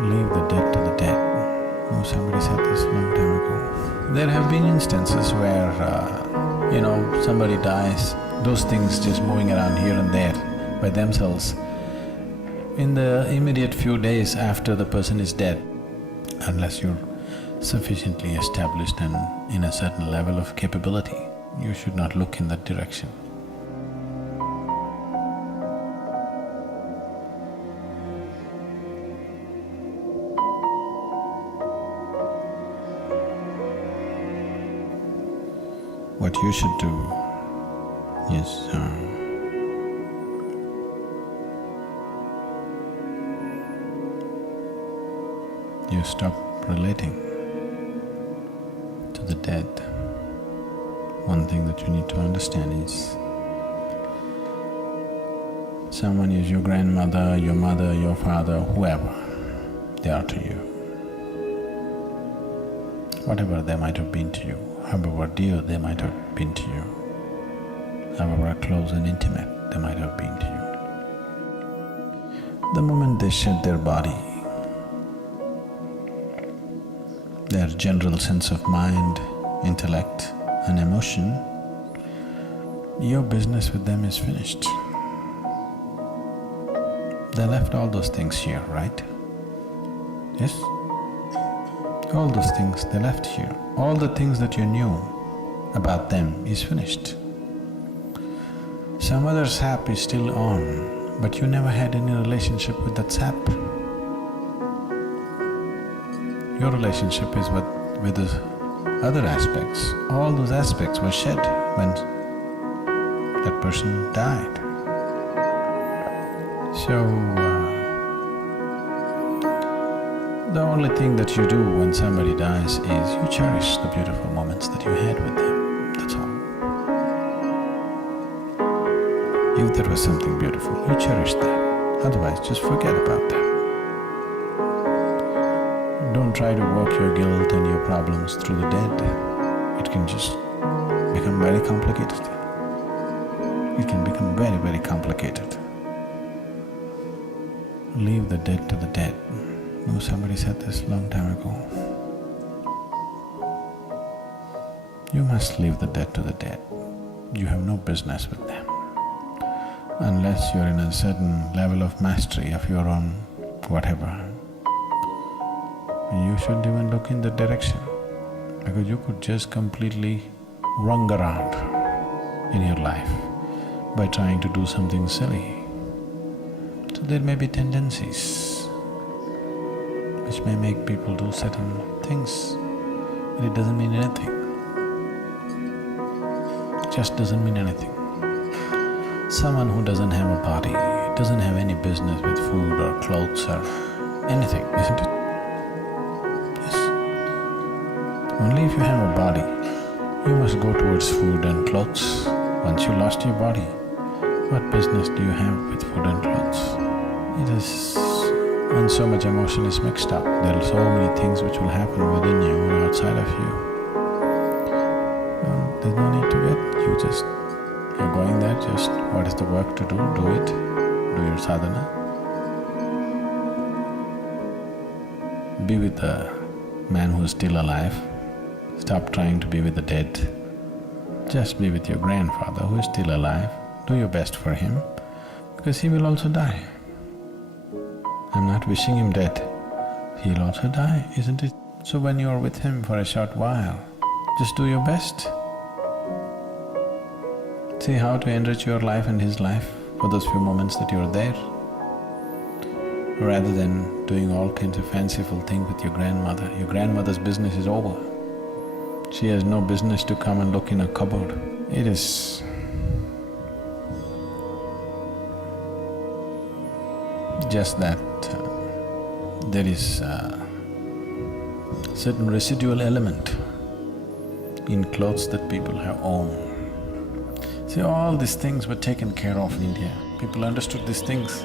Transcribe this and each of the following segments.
Leave the dead to the dead. Oh, somebody said this a long time ago. There have been instances where, somebody dies, those things just moving around here and there by themselves. In the immediate few days after the person is dead, unless you're sufficiently established and in a certain level of capability, you should not look in that direction. What you should do is, you stop relating to the dead. One thing that you need to understand is, someone is your grandmother, your mother, your father, whoever they are to you. Whatever they might have been to you, however dear they might have been to you, however close and intimate they might have been to you. The moment they shed their body, their general sense of mind, intellect and emotion, your business with them is finished. They left all those things here, right? Yes? All those things they left here. All the things that you knew about them is finished. Some other sap is still on, but you never had any relationship with that sap. Your relationship is with the other aspects. All those aspects were shed when that person died. So, the only thing that you do when somebody dies is you cherish the beautiful moments that you had with them, that's all. If there was something beautiful, you cherish that, otherwise just forget about that. Don't try to work your guilt and your problems through the dead. It can just become very complicated. It can become very, very complicated. Leave the dead to the dead. No, somebody said this a long time ago. You must leave the dead to the dead. You have no business with them. Unless you're in a certain level of mastery of your own whatever, you shouldn't even look in that direction, because you could just completely wrong around in your life by trying to do something silly. So there may be tendencies which may make people do certain things, but it doesn't mean anything. It just doesn't mean anything. Someone who doesn't have a body doesn't have any business with food or clothes or anything, isn't it? Yes. Only if you have a body, you must go towards food and clothes. Once you lost your body, what business do you have with food and clothes? It is… when so much emotion is mixed up, there are so many things which will happen within you or outside of you. There's no need to get… you're going there, just what is the work to do it, do your sadhana. Be with the man who is still alive, stop trying to be with the dead. Just be with your grandfather who is still alive, do your best for him, because he will also die. I'm not wishing him dead, he'll also die, isn't it? So when you're with him for a short while, just do your best. See how to enrich your life and his life for those few moments that you're there, rather than doing all kinds of fanciful things with your grandmother. Your grandmother's business is over. She has no business to come and look in a cupboard. It is… just that there is a certain residual element in clothes that people have owned. See, all these things were taken care of in India. People understood these things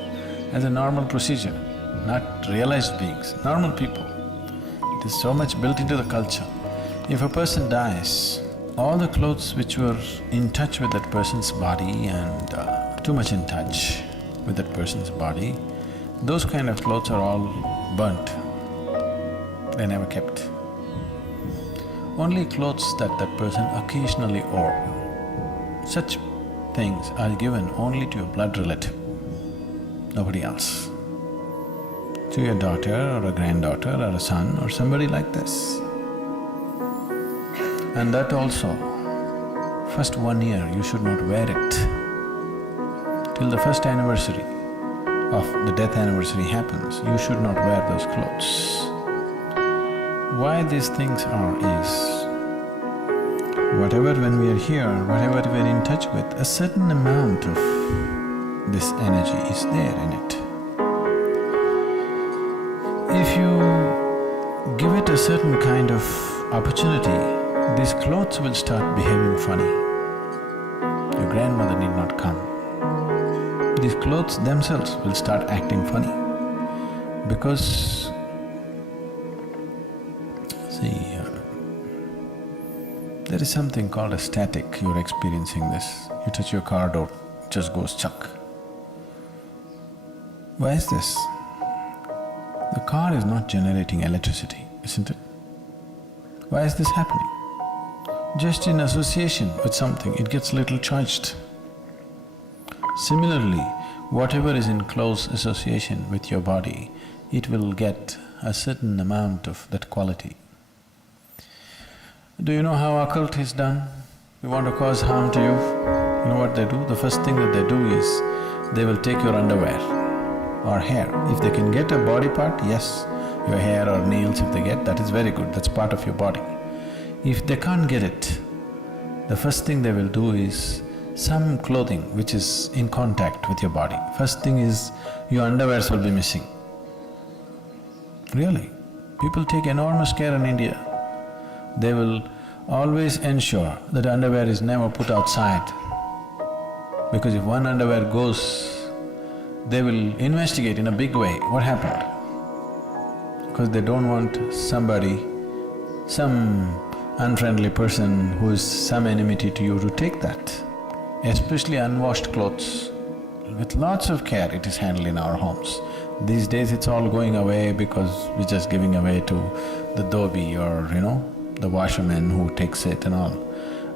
as a normal procedure, not realized beings, normal people. It is so much built into the culture. If a person dies, all the clothes which were in touch with that person's body and too much in touch with that person's body, those kind of clothes are all burnt. They never kept. Only clothes that that person occasionally wore. Such things are given only to your blood relative, nobody else. To your daughter or a granddaughter or a son or somebody like this. And that also, first 1 year you should not wear it. Till the first anniversary of the death anniversary happens, you should not wear those clothes. Why these things are is, whatever when we are here, whatever we are in touch with, a certain amount of this energy is there in it. If you give it a certain kind of opportunity, these clothes will start behaving funny. Your grandmother need not come. These clothes themselves will start acting funny because, see, there is something called a static, you're experiencing this. You touch your car door, it just goes chuck. Why is this? The car is not generating electricity, isn't it? Why is this happening? Just in association with something, it gets little charged. Similarly, whatever is in close association with your body, it will get a certain amount of that quality. Do you know how occult is done? You want to cause harm to you, you know what they do? The first thing that they do is, they will take your underwear or hair. If they can get a body part, yes, your hair or nails if they get, that is very good, that's part of your body. If they can't get it, the first thing they will do is some clothing which is in contact with your body. First thing is, your underwears will be missing. Really, people take enormous care in India. They will always ensure that underwear is never put outside. Because if one underwear goes, they will investigate in a big way what happened. Because they don't want somebody, some unfriendly person who is some enmity to you to take that. Especially unwashed clothes, with lots of care it is handled in our homes. These days it's all going away because we're just giving away to the dhobi or, the washerman who takes it and all.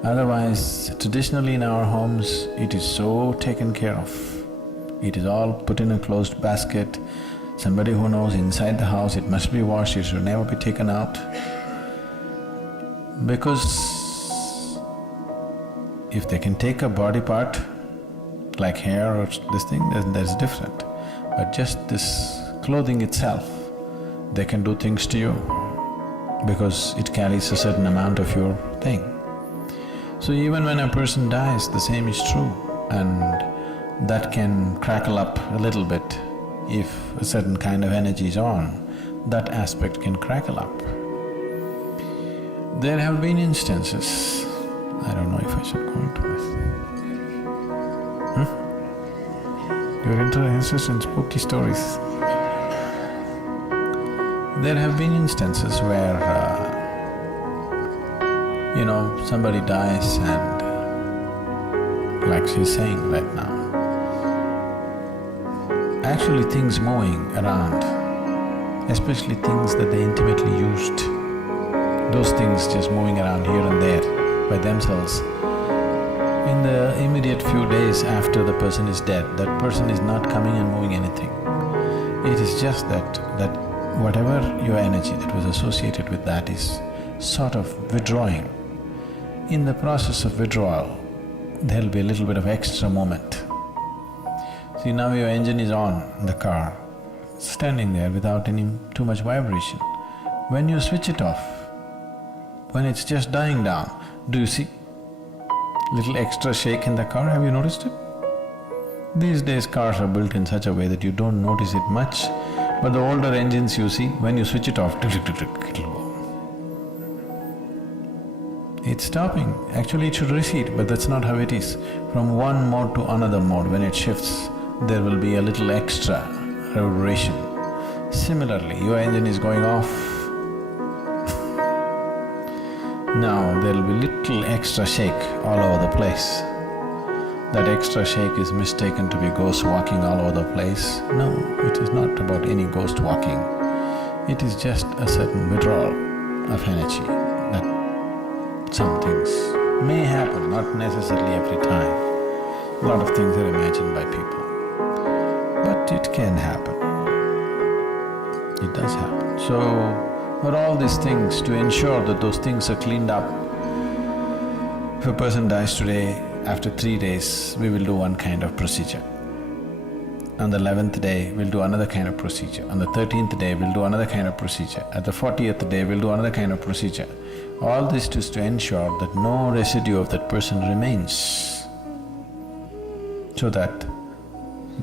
Otherwise, traditionally in our homes, it is so taken care of. It is all put in a closed basket. Somebody who knows inside the house it must be washed, it should never be taken out. Because if they can take a body part, like hair or this thing, then that's different. But just this clothing itself, they can do things to you because it carries a certain amount of your thing. So even when a person dies, the same is true, and that can crackle up a little bit. If a certain kind of energy is on, that aspect can crackle up. There have been instances, I don't know if I should go into this. You're interested in spooky stories. There have been instances where, somebody dies and, like she's saying right now, actually things moving around, especially things that they intimately used, those things just moving around here and there by themselves. In the immediate few days after the person is dead, that person is not coming and moving anything. It is just that whatever your energy that was associated with that is sort of withdrawing. In the process of withdrawal, there'll be a little bit of extra moment. See, now your engine is on, the car, standing there without any too much vibration. When you switch it off, when it's just dying down, do you see little extra shake in the car? Have you noticed it? These days cars are built in such a way that you don't notice it much, but the older engines you see, when you switch it off, it'll go. It's stopping. Actually it should recede, but that's not how it is. From one mode to another mode, when it shifts, there will be a little extra reverberation. Similarly, your engine is going off. Now there'll be little extra shake all over the place. That extra shake is mistaken to be ghost walking all over the place. No, it is not about any ghost walking. It is just a certain withdrawal of energy that some things may happen, not necessarily every time. A lot of things are imagined by people, but it can happen. It does happen. So, for all these things, to ensure that those things are cleaned up, if a person dies today, after 3 days, we will do one kind of procedure. On the 11th day, we'll do another kind of procedure. On the 13th day, we'll do another kind of procedure. At the 40th day, we'll do another kind of procedure. All this is to ensure that no residue of that person remains, so that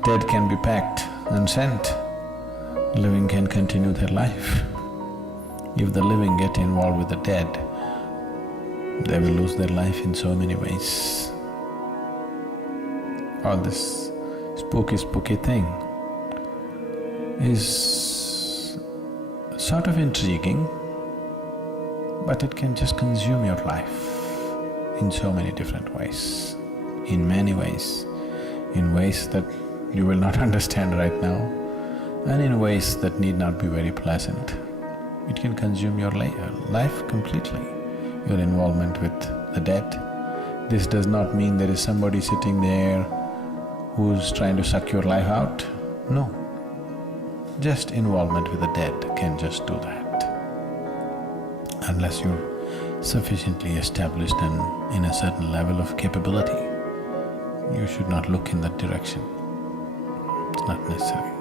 dead can be packed and sent, living can continue their life. If the living get involved with the dead, they will lose their life in so many ways. All this spooky thing is sort of intriguing, but it can just consume your life in so many different ways, in many ways, in ways that you will not understand right now, and in ways that need not be very pleasant. It can consume your life completely, your involvement with the dead. This does not mean there is somebody sitting there who's trying to suck your life out. No. Just involvement with the dead can just do that. Unless you're sufficiently established and in a certain level of capability, you should not look in that direction. It's not necessary.